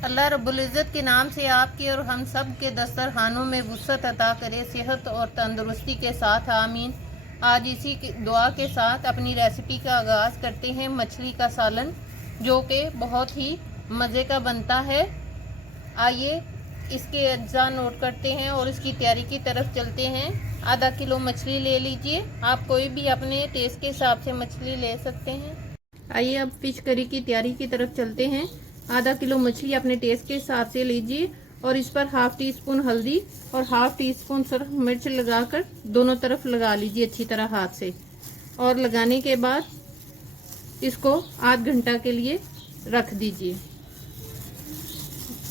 अल्लाह रब्बुल इज़्ज़त के नाम से आपके और हम सब के दस्तरखानों में वुसअत अता करे, सेहत और तंदुरुस्ती के साथ, आमीन। आज इसी की दुआ के साथ अपनी रेसिपी का आगाज़ करते हैं। मछली का सालन जो कि बहुत ही मज़े का बनता है। आइए इसके अज्जा नोट करते हैं और इसकी तैयारी की तरफ चलते हैं। आधा किलो मछली ले लीजिए। आप कोई भी अपने टेस्ट के हिसाब से मछली ले सकते हैं। आइए अब फिश करी की तैयारी की तरफ चलते हैं। आधा किलो मछली अपने टेस्ट के हिसाब से लीजिए और इस पर हाफ टी स्पून हल्दी और हाफ टी स्पून सर्फ मिर्च लगाकर दोनों तरफ लगा लीजिए अच्छी तरह हाथ से। और लगाने के बाद इसको आध घंटा के लिए रख दीजिए।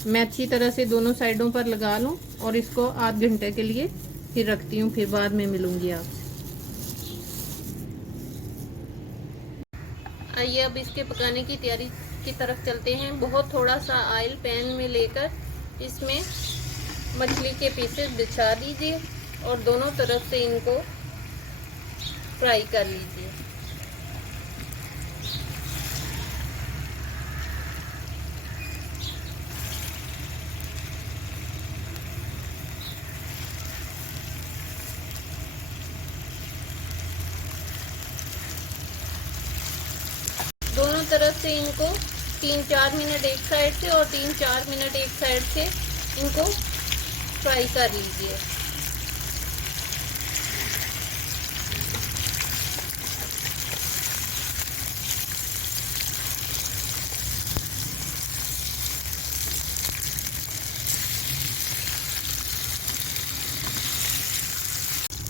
मैं अच्छी तरह से दोनों साइडों पर लगा लूं और इसको आध घंटे के लिए फिर रखती हूँ, फिर बाद में मिलूंगी आपसे। आइए अब इसके पकाने की तैयारी की तरफ चलते हैं। बहुत थोड़ा सा ऑयल पैन में लेकर इसमें मछली के पीसेस बिछा दीजिए और दोनों तरफ से इनको फ्राई कर लीजिए। दोनों तरफ से इनको 3-4 मिनट एक साइड से और 3-4 मिनट एक साइड से इनको फ्राई कर लीजिए।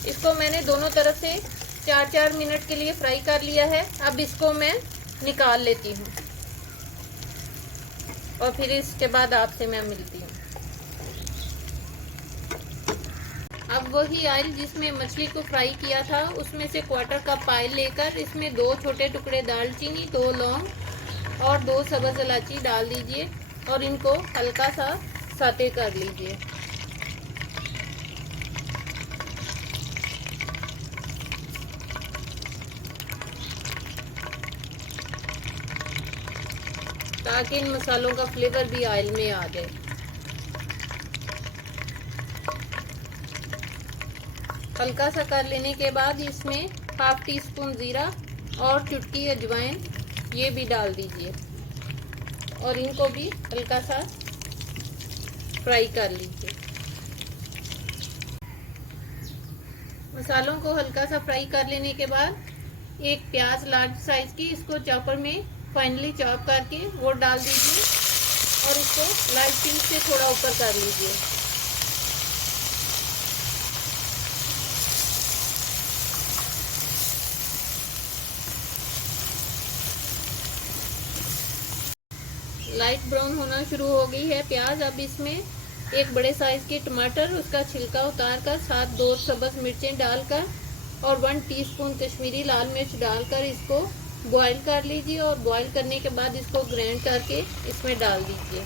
इसको मैंने दोनों तरफ से 4-4 मिनट के लिए फ्राई कर लिया है। अब इसको मैं निकाल लेती हूँ और फिर इसके बाद आपसे मैं मिलती हूँ। अब वही ऑयल जिसमें मछली को फ्राई किया था उसमें से 1/4 कप ऑयल लेकर इसमें 2 छोटे टुकड़े दालचीनी, 2 लौंग और 2 सब्ज़ इलायची डाल दीजिए और इनको हल्का सा सौते कर लीजिए। ताकि इन मसालों का फ्लेवर भी ऑयल में आ जाए। हल्का सा कर लेने के बाद इसमें हाफ टी स्पून ज़ीरा और चुटकी अजवाइन ये भी डाल दीजिए और इनको भी हल्का सा फ्राई कर लीजिए। मसालों को हल्का सा फ्राई कर लेने के बाद एक प्याज लार्ज साइज की इसको चॉपर में फाइनली चॉप करके वो डाल दीजिए और इसको लाइट पीस से थोड़ा ऊपर कर लीजिए। लाइट ब्राउन होना शुरू हो गई है प्याज। अब इसमें एक बड़े साइज के टमाटर उसका छिलका उतार कर साथ 2 सब्ज़ मिर्चें डालकर और 1 टीस्पून कश्मीरी लाल मिर्च डालकर इसको बॉईल कर लीजिए और बॉईल करने के बाद इसको ग्राइंड करके इसमें डाल दीजिए।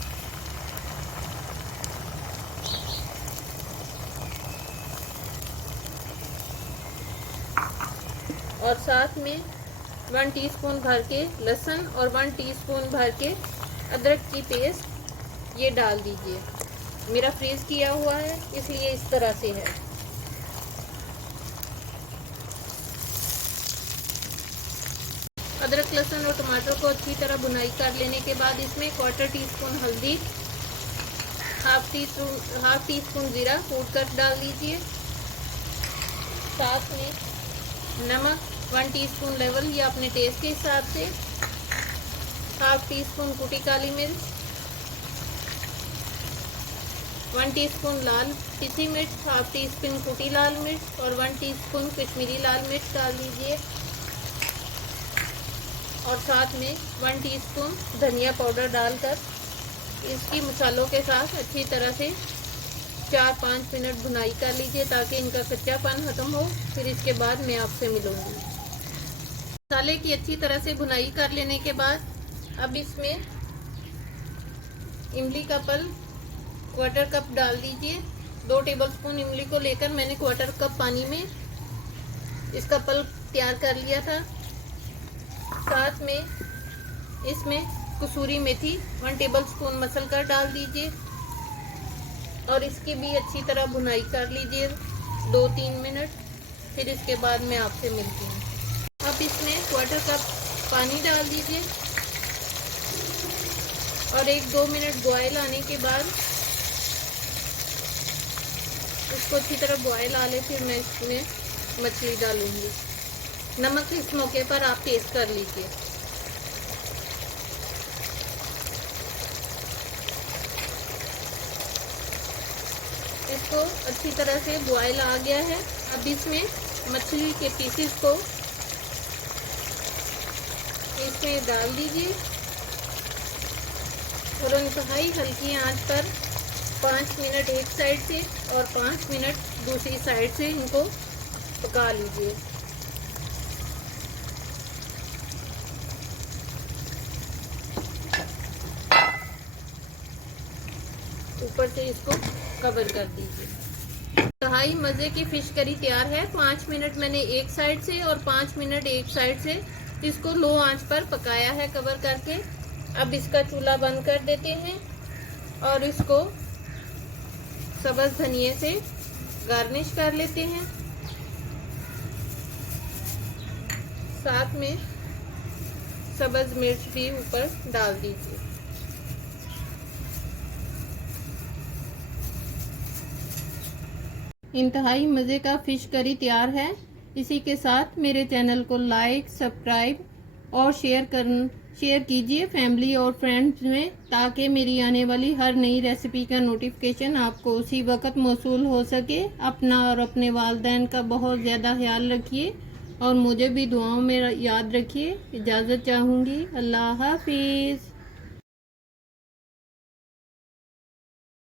और साथ में 1 टीस्पून भर के लहसुन और 1 टीस्पून भर के अदरक की पेस्ट ये डाल दीजिए। मेरा फ्रीज किया हुआ है इसलिए इस तरह से है। अदरक, लहसुन और टमाटर को अच्छी तरह भुनाई कर लेने के बाद इसमें 1/4 टीस्पून हल्दी, हाफ टी स्पून जीरा कूट कर डाल दीजिए। साथ में नमक 1 टीस्पून लेवल या अपने टेस्ट के हिसाब से, हाफ टी स्पून कुटी काली मिर्च, 1 टीस्पून लाल पिसी मिर्च, हाफ टी स्पून कुटी लाल मिर्च और 1 टीस्पून कश्मीरी लाल मिर्च डाल दीजिए। और साथ में 1 टीस्पून धनिया पाउडर डालकर इसकी मसालों के साथ अच्छी तरह से 4-5 मिनट भुनाई कर लीजिए ताकि इनका कच्चापन खत्म हो। फिर इसके बाद मैं आपसे मिलूंगी। मसाले की अच्छी तरह से भुनाई कर लेने के बाद अब इसमें इमली का पल्प 1/4 कप डाल दीजिए। 2 टेबलस्पून इमली को लेकर मैंने 1/4 कप पानी में इसका पल्प तैयार कर लिया था। साथ में इसमें कसूरी मेथी 1 टेबलस्पून मसल कर डाल दीजिए और इसकी भी अच्छी तरह भुनाई कर लीजिए 2-3 मिनट। फिर इसके बाद मैं आपसे मिलती हूँ। अब इसमें 1/4 कप पानी डाल दीजिए और 1-2 मिनट बॉयल आने के बाद इसको अच्छी तरह बॉयल आ ले, फिर मैं इसमें मछली डालूंगी। नमक इस मौके पर आप टेस्ट कर लीजिए। इसको अच्छी तरह से बॉयल आ गया है। अब इसमें मछली के पीसेस को इसमें डाल दीजिए और इंतहाई हल्की आंच पर 5 मिनट एक साइड से और 5 मिनट दूसरी साइड से इनको पका लीजिए। ऊपर से इसको कवर कर दीजिए। इंतहाई मज़े की फिश करी तैयार है। 5 मिनट मैंने एक साइड से और 5 मिनट एक साइड से इसको लो आंच पर पकाया है कवर करके। अब इसका चूल्हा बंद कर देते हैं और इसको सब्ज़ धनिए से गार्निश कर लेते हैं। साथ में सब्ज़ मिर्च भी ऊपर डाल दीजिए। इंतहाई मज़े का फ़िश करी तैयार है। इसी के साथ मेरे चैनल को लाइक, सब्सक्राइब और शेयर कीजिए फैमिली और फ्रेंड्स में, ताकि मेरी आने वाली हर नई रेसिपी का नोटिफिकेशन आपको उसी वक्त मौसूल हो सके। अपना और अपने वालिदैन का बहुत ज़्यादा ख्याल रखिए और मुझे भी दुआओं में याद रखिए। इजाज़त चाहूँगी। अल्लाह हाफिज़।